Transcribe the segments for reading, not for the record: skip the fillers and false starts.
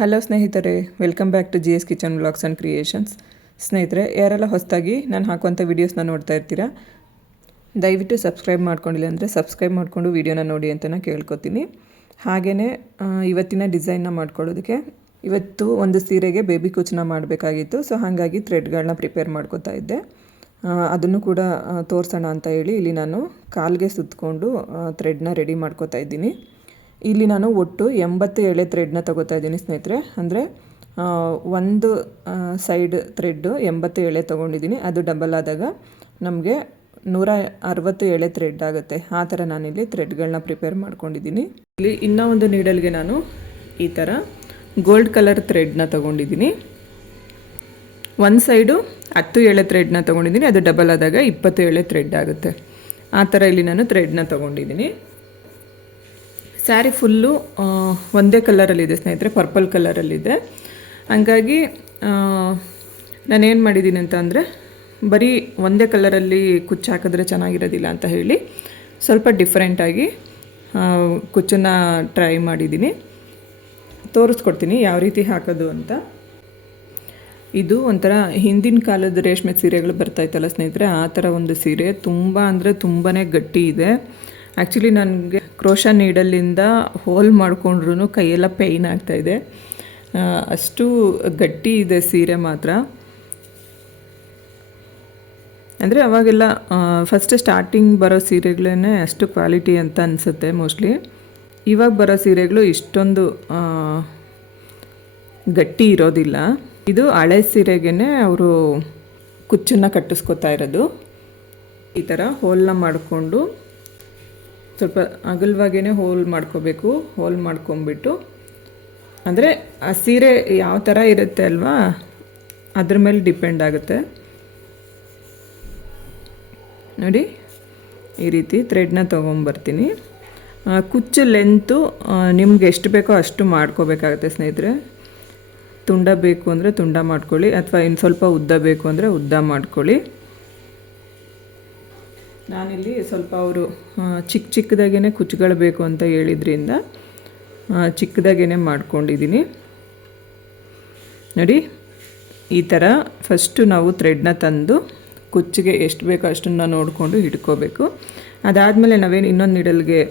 Hello ಸ್ನೇಹಿತರೆ, welcome back to GS kitchen vlogs and creations. ಸ್ನೇಹಿತರೆ, ಯಾರೆಲ್ಲ ಹೊಸದಾಗಿ ನಾನು ಹಾಕುವಂಥ ವೀಡಿಯೋಸ್ನ ನೋಡ್ತಾ ಇರ್ತೀರಾ, ದಯವಿಟ್ಟು ಸಬ್ಸ್ಕ್ರೈಬ್ ಮಾಡ್ಕೊಂಡಿಲ್ಲ ಅಂದರೆ ಸಬ್ಸ್ಕ್ರೈಬ್ ಮಾಡಿಕೊಂಡು ವೀಡಿಯೋನ ನೋಡಿ ಅಂತ ನಾನು ಕೇಳ್ಕೊತೀನಿ. ಹಾಗೆಯೇ ಇವತ್ತಿನ ಡಿಸೈನ್ನ ಮಾಡ್ಕೊಳ್ಳೋದಕ್ಕೆ ಇವತ್ತು ಒಂದು ಸೀರೆಗೆ ಬೇಬಿ ಕುಚ್ಚನ್ನ ಮಾಡಬೇಕಾಗಿತ್ತು. ಸೊ ಹಾಗಾಗಿ ಥ್ರೆಡ್ಗಳನ್ನ ಪ್ರಿಪೇರ್ ಮಾಡ್ಕೋತಾ ಇದ್ದೆ. ಅದನ್ನು ಕೂಡ ತೋರಿಸೋಣ ಅಂತ ಹೇಳಿ ಇಲ್ಲಿ ನಾನು ಕಾಲಿಗೆ ಸುತ್ತಕೊಂಡು ಥ್ರೆಡ್ನ ರೆಡಿ ಮಾಡ್ಕೋತಾ ಇದ್ದೀನಿ. ಇಲ್ಲಿ ನಾನು ಒಟ್ಟು 80 ಎಳೆ ಥ್ರೆಡ್ನ ತಗೋತಾ ಇದ್ದೀನಿ ಸ್ನೇಹಿತರೆ. ಅಂದರೆ ಒಂದು ಸೈಡ್ ಥ್ರೆಡ್ಡು 80 ಎಳೆ ತೊಗೊಂಡಿದ್ದೀನಿ. ಅದು ಡಬಲ್ ಆದಾಗ ನಮಗೆ 160 ಎಳೆ ಥ್ರೆಡ್ ಆಗುತ್ತೆ. ಆ ಥರ ನಾನಿಲ್ಲಿ ಥ್ರೆಡ್ಗಳನ್ನ ಪ್ರಿಪೇರ್ ಮಾಡ್ಕೊಂಡಿದ್ದೀನಿ. ಇಲ್ಲಿ ಇನ್ನೂ ಒಂದು ನೀಡಲ್ಗೆ ನಾನು ಈ ಥರ ಗೋಲ್ಡ್ ಕಲರ್ ಥ್ರೆಡ್ನ ತೊಗೊಂಡಿದ್ದೀನಿ. ಒಂದು ಸೈಡು 10 ಎಳೆ ಥ್ರೆಡ್ನ ತೊಗೊಂಡಿದ್ದೀನಿ. ಅದು ಡಬಲ್ ಆದಾಗ 20 ಎಳೆ ಥ್ರೆಡ್ ಆಗುತ್ತೆ. ಆ ಥರ ಇಲ್ಲಿ ನಾನು ಥ್ರೆಡ್ನ ತೊಗೊಂಡಿದ್ದೀನಿ. ಸ್ಯಾರಿ ಫುಲ್ಲು ಒಂದೇ ಕಲರಲ್ಲಿದೆ ಸ್ನೇಹಿತರೆ, ಪರ್ಪಲ್ ಕಲರಲ್ಲಿದೆ. ಹಂಗಾಗಿ ನಾನೇನು ಮಾಡಿದ್ದೀನಿ ಅಂತ ಅಂದರೆ, ಬರೀ ಒಂದೇ ಕಲರಲ್ಲಿ ಕುಚ್ಚು ಹಾಕಿದ್ರೆ ಚೆನ್ನಾಗಿರೋದಿಲ್ಲ ಅಂತ ಹೇಳಿ ಸ್ವಲ್ಪ ಡಿಫ್ರೆಂಟಾಗಿ ಕುಚ್ಚನ್ನು ಟ್ರೈ ಮಾಡಿದ್ದೀನಿ. ತೋರಿಸ್ಕೊಡ್ತೀನಿ ಯಾವ ರೀತಿ ಹಾಕೋದು ಅಂತ. ಇದು ಒಂಥರ ಹಿಂದಿನ ಕಾಲದ ರೇಷ್ಮೆ ಸೀರೆಗಳು ಬರ್ತಾಯಿತ್ತಲ್ಲ ಸ್ನೇಹಿತರೆ, ಆ ಥರ ಒಂದು ಸೀರೆ. ತುಂಬ ಅಂದರೆ ತುಂಬಾ ಗಟ್ಟಿ ಇದೆ. ಆ್ಯಕ್ಚುಲಿ ನನಗೆ ಕ್ರೋಶಾ ನೀಡಲ್ಲಿಂದ ಹೋಲ್ ಮಾಡಿಕೊಂಡ್ರೂ ಕೈಯೆಲ್ಲ ಪೇಯ್ನ್ ಆಗ್ತಾಯಿದೆ. ಅಷ್ಟು ಗಟ್ಟಿ ಇದೆ ಸೀರೆ ಮಾತ್ರ. ಅಂದರೆ ಅವಾಗೆಲ್ಲ ಫಸ್ಟ್ ಸ್ಟಾರ್ಟಿಂಗ್ ಬರೋ ಸೀರೆಗಳೇ ಅಷ್ಟು ಕ್ವಾಲಿಟಿ ಅಂತ ಅನಿಸುತ್ತೆ ಮೋಸ್ಟ್ಲಿ. ಇವಾಗ ಬರೋ ಸೀರೆಗಳು ಇಷ್ಟೊಂದು ಗಟ್ಟಿ ಇರೋದಿಲ್ಲ. ಇದು ಹಳೆ ಸೀರೆಗೇ ಅವರು ಕುಚ್ಚನ್ನು ಕಟ್ಟಿಸ್ಕೊತಾ ಇರೋದು. ಈ ಥರ ಹೋಲ್ನ ಮಾಡಿಕೊಂಡು ಸ್ವಲ್ಪ ಅಗಲವಾಗೇ ಹೋಲ್ ಮಾಡ್ಕೋಬೇಕು. ಹೋಲ್ ಮಾಡ್ಕೊಂಬಿಟ್ಟು, ಅಂದರೆ ಆ ಸೀರೆ ಯಾವ ಥರ ಇರುತ್ತೆ ಅಲ್ವಾ, ಅದ್ರ ಮೇಲೆ ಡಿಪೆಂಡ್ ಆಗುತ್ತೆ. ನೋಡಿ, ಈ ರೀತಿ ಥ್ರೆಡ್ನ ತೊಗೊಂಬರ್ತೀನಿ. ಕುಚ್ಚು ಲೆಂತು ನಿಮ್ಗೆ ಎಷ್ಟು ಬೇಕೋ ಅಷ್ಟು ಮಾಡ್ಕೋಬೇಕಾಗುತ್ತೆ ಸ್ನೇಹಿತರೆ. ತುಂಡ ಬೇಕು ಅಂದರೆ ತುಂಡ ಮಾಡ್ಕೊಳ್ಳಿ, ಅಥವಾ ಇನ್ನು ಸ್ವಲ್ಪ ಉದ್ದ ಬೇಕು ಅಂದರೆ ಉದ್ದ ಮಾಡ್ಕೊಳ್ಳಿ. ನಾನಿಲ್ಲಿ ಸ್ವಲ್ಪ ಅವರು ಚಿಕ್ಕದಾಗೇ ಕುಚ್ಚುಗಳು ಬೇಕು ಅಂತ ಹೇಳಿದ್ರಿಂದ ಚಿಕ್ಕದಾಗೇ ಮಾಡ್ಕೊಂಡಿದ್ದೀನಿ. ನೋಡಿ, ಈ ಥರ ಫಸ್ಟು ನಾವು ಥ್ರೆಡ್ನ ತಂದು ಕುಚ್ಚಿಗೆ ಎಷ್ಟು ಬೇಕೋ ಅಷ್ಟನ್ನು ನೋಡಿಕೊಂಡು ಇಟ್ಕೋಬೇಕು. ಅದಾದಮೇಲೆ ನಾವೇನು ಇನ್ನೊಂದು ನೀಡಲ್ಗೆ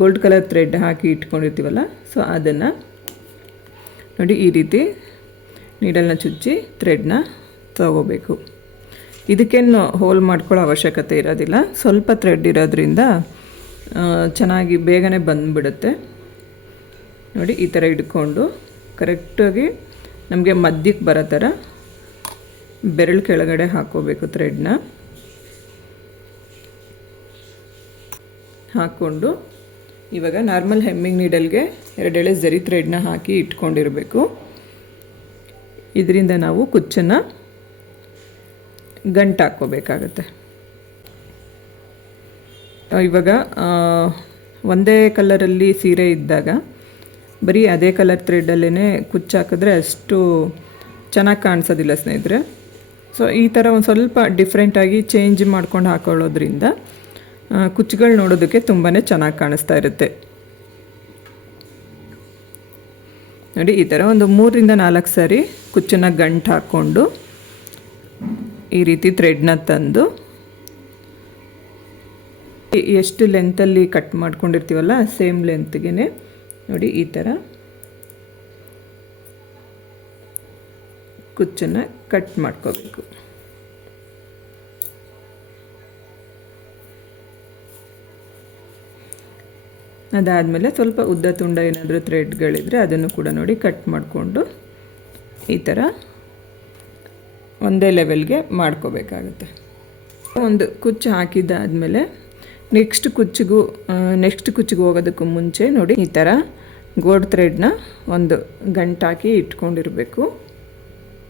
ಗೋಲ್ಡ್ ಕಲರ್ ಥ್ರೆಡ್ ಹಾಕಿ ಇಟ್ಕೊಂಡಿರ್ತೀವಲ್ಲ, ಸೊ ಅದನ್ನು ನೋಡಿ ಈ ರೀತಿ ನೀಡಲ್ನ ಚುಚ್ಚಿ ಥ್ರೆಡ್ನ ತಗೋಬೇಕು. ಇದಕ್ಕೇನು ಹೋಲ್ ಮಾಡ್ಕೊಳ್ಳೋ ಅವಶ್ಯಕತೆ ಇರೋದಿಲ್ಲ. ಸ್ವಲ್ಪ ಥ್ರೆಡ್ ಇರೋದ್ರಿಂದ ಚೆನ್ನಾಗಿ ಬೇಗನೆ ಬಂದುಬಿಡುತ್ತೆ. ನೋಡಿ, ಈ ಥರ ಹಿಡ್ಕೊಂಡು ಕರೆಕ್ಟಾಗಿ ನಮಗೆ ಮಧ್ಯಕ್ಕೆ ಬರೋ ಥರ ಬೆರಳು ಕೆಳಗಡೆ ಹಾಕ್ಕೋಬೇಕು. ಥ್ರೆಡ್ನ ಹಾಕ್ಕೊಂಡು ಇವಾಗ ನಾರ್ಮಲ್ ಹೆಮ್ಮಿಂಗ್ ನೀಡಲ್ಗೆ 2 ಎಳೆ ಜರಿ ಥ್ರೆಡ್ನ ಹಾಕಿ ಇಟ್ಕೊಂಡಿರಬೇಕು. ಇದರಿಂದ ನಾವು ಕುಚ್ಚನ್ನು ಗಂಟು ಹಾಕ್ಕೋಬೇಕಾಗತ್ತೆ. ಇವಾಗ ಒಂದೇ ಕಲರಲ್ಲಿ ಸೀರೆ ಇದ್ದಾಗ ಬರೀ ಅದೇ ಕಲರ್ ಥ್ರೆಡಲ್ಲೇ ಕುಚ್ಚು ಹಾಕಿದ್ರೆ ಅಷ್ಟು ಚೆನ್ನಾಗಿ ಕಾಣಿಸೋದಿಲ್ಲ ಸ್ನೇಹಿತರೆ. ಸೊ ಈ ಥರ ಒಂದು ಸ್ವಲ್ಪ ಡಿಫ್ರೆಂಟಾಗಿ ಚೇಂಜ್ ಮಾಡ್ಕೊಂಡು ಹಾಕೊಳ್ಳೋದ್ರಿಂದ ಕುಚ್ಚುಗಳು ನೋಡೋದಕ್ಕೆ ತುಂಬಾ ಚೆನ್ನಾಗಿ ಕಾಣಿಸ್ತಾ ಇರುತ್ತೆ. ನೋಡಿ, ಈ ಥರ ಒಂದು 3ರಿಂದ 4 ಸಾರಿ ಕುಚ್ಚನ್ನು ಗಂಟು ಹಾಕ್ಕೊಂಡು ಈ ರೀತಿ ಥ್ರೆಡ್ನ ತಂದು ಎಷ್ಟು ಲೆಂತಲ್ಲಿ ಕಟ್ ಮಾಡ್ಕೊಂಡಿರ್ತೀವಲ್ಲ ಸೇಮ್ ಲೆಂತ್ಗೆ ನೋಡಿ ಈ ಥರ ಕುಚ್ಚನ್ನು ಕಟ್ ಮಾಡ್ಕೋಬೇಕು. ಅದಾದಮೇಲೆ ಸ್ವಲ್ಪ ಉದ್ದ ತುಂಡ ಏನಾದರೂ ಥ್ರೆಡ್ಗಳಿದ್ರೆ ಅದನ್ನು ಕೂಡ ನೋಡಿ ಕಟ್ ಮಾಡಿಕೊಂಡು ಈ ಥರ ಒಂದೇ ಲೆವೆಲ್ಗೆ ಮಾಡ್ಕೋಬೇಕಾಗುತ್ತೆ. ಒಂದು ಕುಚ್ಚು ಹಾಕಿದ್ದಾದಮೇಲೆ ನೆಕ್ಸ್ಟ್ ಕುಚ್ಚಿಗೆ ಹೋಗೋದಕ್ಕೂ ಮುಂಚೆ ನೋಡಿ ಈ ಥರ ಗೋಲ್ಡ್ ಥ್ರೆಡ್ನ ಒಂದು ಗಂಟು ಹಾಕಿ ಇಟ್ಕೊಂಡಿರಬೇಕು.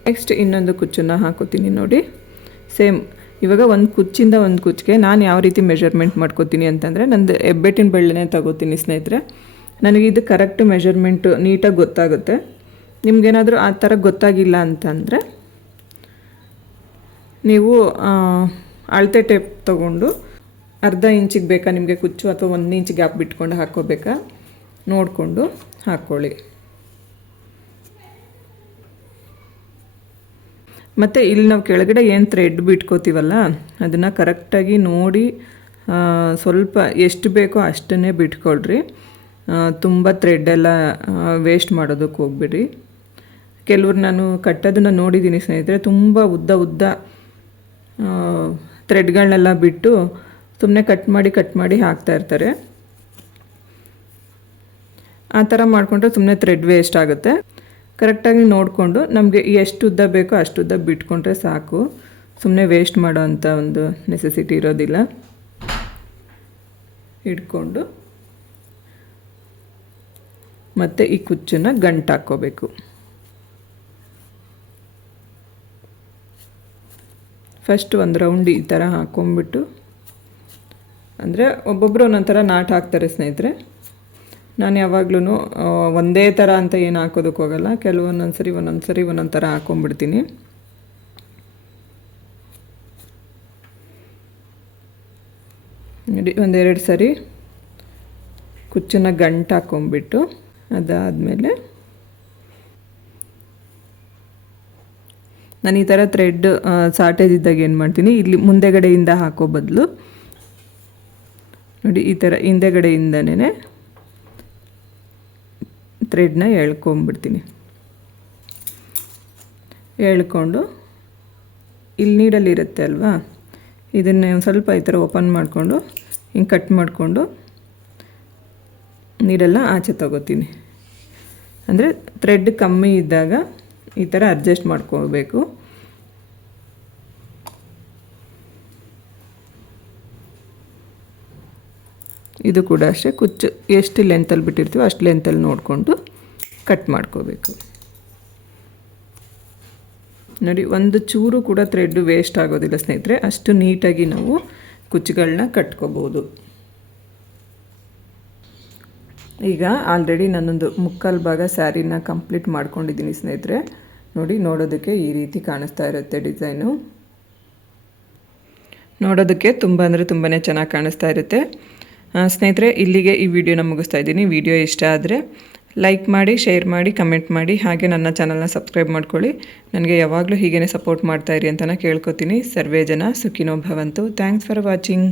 ನೆಕ್ಸ್ಟ್ ಇನ್ನೊಂದು ಕುಚ್ಚನ್ನು ಹಾಕೋತೀನಿ. ನೋಡಿ, ಸೇಮ್ ಇವಾಗ ಒಂದು ಕುಚ್ಚಿಂದ ಒಂದು ಕುಚ್ಚಿಗೆ ನಾನು ಯಾವ ರೀತಿ ಮೆಷರ್ಮೆಂಟ್ ಮಾಡ್ಕೋತೀನಿ ಅಂತಂದರೆ, ನಂದು ಹೆಬ್ಬೆಟ್ಟಿನ ಬೆಳ್ಳನೆ ತಗೋತೀನಿ ಸ್ನೇಹಿತರೆ. ನನಗಿದು ಕರೆಕ್ಟ್ ಮೆಷರ್ಮೆಂಟು ನೀಟಾಗಿ ಗೊತ್ತಾಗುತ್ತೆ. ನಿಮಗೇನಾದರೂ ಆ ಥರ ಗೊತ್ತಾಗಿಲ್ಲ ಅಂತಂದರೆ ನೀವು ಅಳತೆ ಟೇಪ್ ತೊಗೊಂಡು ಅರ್ಧ ಇಂಚಿಗೆ ಬೇಕಾ ನಿಮಗೆ ಕುಚ್ಚು, ಅಥವಾ 1 ಇಂಚ್ ಗ್ಯಾಪ್ ಬಿಟ್ಕೊಂಡು ಹಾಕ್ಕೋಬೇಕಾ ನೋಡಿಕೊಂಡು ಹಾಕ್ಕೊಳ್ಳಿ. ಮತ್ತು ಇಲ್ಲಿ ನಾವು ಕೆಳಗಡೆ ಏನು ಥ್ರೆಡ್ ಬಿಟ್ಕೋತೀವಲ್ಲ ಅದನ್ನು ಕರೆಕ್ಟಾಗಿ ನೋಡಿ ಸ್ವಲ್ಪ ಎಷ್ಟು ಬೇಕೋ ಅಷ್ಟನ್ನೇ ಬಿಟ್ಕೊಳ್ರಿ. ತುಂಬ ಥ್ರೆಡ್ಡೆಲ್ಲ ವೇಸ್ಟ್ ಮಾಡೋದಕ್ಕೆ ಹೋಗ್ಬಿಡ್ರಿ. ಕೆಲವ್ರು ನಾನು ಕಟ್ಟೋದನ್ನು ನೋಡಿದ್ದೀನಿ ಸ್ನೇಹಿತರೆ, ತುಂಬ ಉದ್ದ ಉದ್ದ ಥ್ರೆಡ್ಗಳನ್ನೆಲ್ಲ ಬಿಟ್ಟು ಸುಮ್ಮನೆ ಕಟ್ ಮಾಡಿ ಹಾಕ್ತಾಯಿರ್ತಾರೆ. ಆ ಥರ ಮಾಡಿಕೊಂಡ್ರೆ ಸುಮ್ಮನೆ ಥ್ರೆಡ್ ವೇಸ್ಟ್ ಆಗುತ್ತೆ. ಕರೆಕ್ಟಾಗಿ ನೋಡಿಕೊಂಡು ನಮಗೆ ಎಷ್ಟು ಉದ್ದ ಬೇಕೋ ಅಷ್ಟು ಉದ್ದ ಬಿಟ್ಕೊಂಡ್ರೆ ಸಾಕು. ಸುಮ್ಮನೆ ವೇಸ್ಟ್ ಮಾಡೋ ಅಂಥ ಒಂದು ನೆಸೆಸಿಟಿ ಇರೋದಿಲ್ಲ. ಇಟ್ಕೊಂಡು ಮತ್ತು ಈ ಕುಚ್ಚನ್ನು ಗಂಟು ಹಾಕ್ಕೋಬೇಕು. ಫಸ್ಟ್ ಒಂದು ರೌಂಡ್ ಈ ಥರ ಹಾಕ್ಕೊಂಬಿಟ್ಟು, ಅಂದರೆ ಒಬ್ಬೊಬ್ಬರು ಒಂದೊಂಥರ ನಾಟ್ ಹಾಕ್ತಾರೆ ಸ್ನೇಹಿತರೆ. ನಾನು ಯಾವಾಗ್ಲೂ ಒಂದೇ ಥರ ಅಂತ ಏನು ಹಾಕೋದಕ್ಕೆ ಹೋಗಲ್ಲ. ಒಂದೊಂದು ಸರಿ ಒಂದೊಂದು ಥರ ಹಾಕ್ಕೊಂಬಿಡ್ತೀನಿ. ನೋಡಿ, ಒಂದೆರಡು ಸರಿ ಕುಚ್ಚನ್ನು ಗಂಟು ಹಾಕ್ಕೊಂಬಿಟ್ಟು ಅದಾದಮೇಲೆ ನಾನು ಈ ಥರ ಥ್ರೆಡ್ ಶಾರ್ಟೇಜ್ ಇದ್ದಾಗ ಏನು ಮಾಡ್ತೀನಿ, ಇಲ್ಲಿ ಮುಂದೆಗಡೆಯಿಂದ ಹಾಕೋ ಬದಲು ನೋಡಿ ಈ ಥರ ಹಿಂದೆಗಡೆಯಿಂದನೇ ಥ್ರೆಡ್ನ ಎಳ್ಕೊಂಬಿಡ್ತೀನಿ. ಎಳ್ಕೊಂಡು ಇಲ್ಲಿ ನೀಡಲ್ಲಿರುತ್ತೆ ಅಲ್ವಾ, ಇದನ್ನೇ ಒಂದು ಸ್ವಲ್ಪ ಈ ಥರ ಓಪನ್ ಮಾಡಿಕೊಂಡು ಹಿಂಗೆ ಕಟ್ ಮಾಡಿಕೊಂಡು ನೀಡೆಲ್ಲ ಆಚೆ ತಗೋತೀನಿ. ಅಂದರೆ ಥ್ರೆಡ್ ಕಮ್ಮಿ ಇದ್ದಾಗ ಈ ಥರ ಅಡ್ಜಸ್ಟ್ ಮಾಡ್ಕೋಬೇಕು. ಇದು ಕೂಡ ಅಷ್ಟೇ, ಕುಚ್ಚು ಎಷ್ಟು ಲೆಂತಲ್ಲಿ ಬಿಟ್ಟಿರ್ತೀವೋ ಅಷ್ಟು ಲೆಂತಲ್ಲಿ ನೋಡಿಕೊಂಡು ಕಟ್ ಮಾಡ್ಕೋಬೇಕು. ನೋಡಿ, ಒಂದು ಚೂರು ಕೂಡ ಥ್ರೆಡ್ಡು ವೇಸ್ಟ್ ಆಗೋದಿಲ್ಲ ಸ್ನೇಹಿತರೆ. ಅಷ್ಟು ನೀಟಾಗಿ ನಾವು ಕುಚ್ಚುಗಳನ್ನ ಕಟ್ಕೋಬೋದು. ಈಗ ಆಲ್ರೆಡಿ ನಾನೊಂದು ಮುಕ್ಕಾಲು ಭಾಗ ಸ್ಯಾರಿನ ಕಂಪ್ಲೀಟ್ ಮಾಡ್ಕೊಂಡಿದ್ದೀನಿ ಸ್ನೇಹಿತರೆ. ನೋಡಿ, ನೋಡೋದಕ್ಕೆ ಈ ರೀತಿ ಕಾಣಿಸ್ತಾ ಇರುತ್ತೆ ಡಿಸೈನು. ನೋಡೋದಕ್ಕೆ ತುಂಬ ಅಂದರೆ ತುಂಬಾ ಚೆನ್ನಾಗಿ ಕಾಣಿಸ್ತಾ ಇರುತ್ತೆ ಸ್ನೇಹಿತರೆ. ಇಲ್ಲಿಗೆ ಈ ವಿಡಿಯೋನ ಮುಗಿಸ್ತಾ ಇದ್ದೀನಿ. ವಿಡಿಯೋ ಇಷ್ಟ ಆದರೆ ಲೈಕ್ ಮಾಡಿ, ಶೇರ್ ಮಾಡಿ, ಕಮೆಂಟ್ ಮಾಡಿ, ಹಾಗೆ ನನ್ನ ಚಾನಲ್ನ ಸಬ್ಸ್ಕ್ರೈಬ್ ಮಾಡ್ಕೊಳ್ಳಿ. ನನಗೆ ಯಾವಾಗಲೂ ಹೀಗೇ ಸಪೋರ್ಟ್ ಮಾಡ್ತಾಯಿರಿ ಅಂತ ಕೇಳ್ಕೊತೀನಿ. ಸರ್ವೇ ಜನ ಸುಖಿನೋ ಭವಂತು. Thanks for watching.